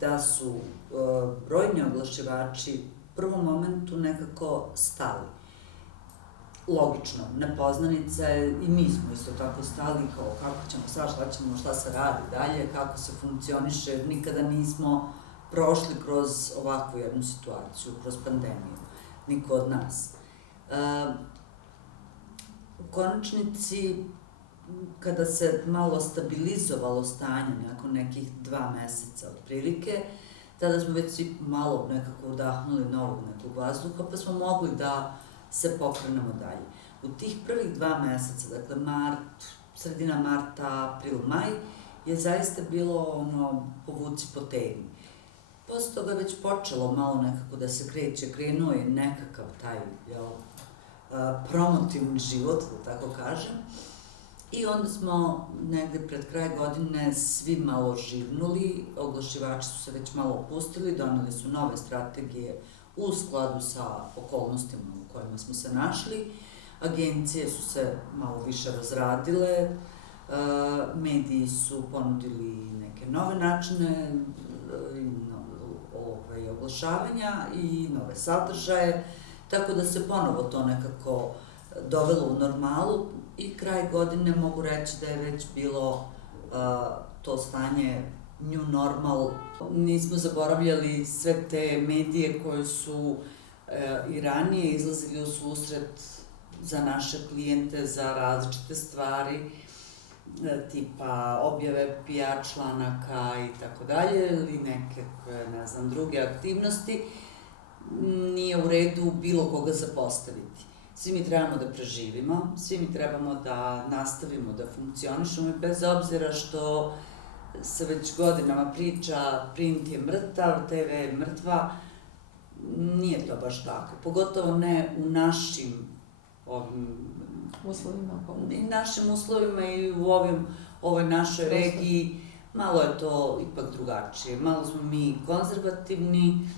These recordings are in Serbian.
da su brojni oglašivači u prvom momentu nekako stali. Logično, nepoznanica je i mi smo isto tako stali kao kako ćemo sad, šta se radi dalje, kako se funkcioniše, jer nikada nismo prošli kroz ovakvu jednu situaciju, kroz pandemiju, niko od nas. U konačnici, kada se malo stabilizovalo stanje, nakon nekih 2 meseca otprilike, tada smo već svi malo nekako udahnuli novog nekog vazduha, pa smo mogli da se pokrenemo dalje. U tih prvih 2 meseca, dakle sredina marta, april, maj, je zaista bilo povuci potegni. Posle toga je već počelo malo nekako da se kreće, krenuo je nekakav taj promotivni život, da tako kažem, i onda smo negde pred kraj godine svi malo živnuli, oglašivači su se već malo opustili, doneli su nove strategije u skladu sa okolnostima u kojima smo se našli, agencije su se malo više razradile, mediji su ponudili neke nove načine oglašavanja i nove sadržaje, tako da se ponovo to nekako dovelo u normalu i kraj godine mogu reći da je već bilo to stanje new normal. Nismo zaboravljali sve te medije koje su i ranije izlazili u susret za naše klijente za različite stvari, tipa objave PR članaka i tako dalje, ili neke, ne znam, druge aktivnosti. Nije u redu bilo koga zapostaviti. Svi mi trebamo da preživimo, svi mi trebamo da nastavimo da funkcionišemo i bez obzira što se već godinama priča print je mrtav, TV je mrtva, nije to baš tako. Pogotovo ne u našim uslovima i u ovoj našoj regiji. Malo je to ipak drugačije. Malo smo mi konzervativni,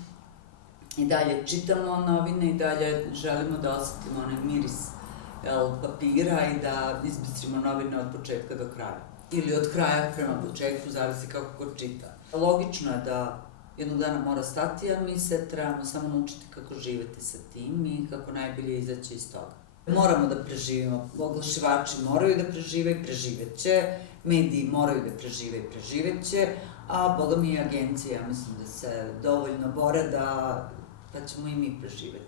i dalje čitamo novine, i dalje želimo da osetimo onaj miris papira i da izbistrimo novine od početka do kraja. Ili od kraja prema početku, zavisi kako ko čita. Logično je da jednog dana mora stati, a mi se trebamo samo naučiti kako živeti sa tim i kako najbolje izaći iz toga. Moramo da preživimo, oglašivači moraju da prežive i preživeće, mediji moraju da prežive i preživeće, a boga mi i agencije, ja mislim da se dovoljno bore da ćemo i mi preživeti.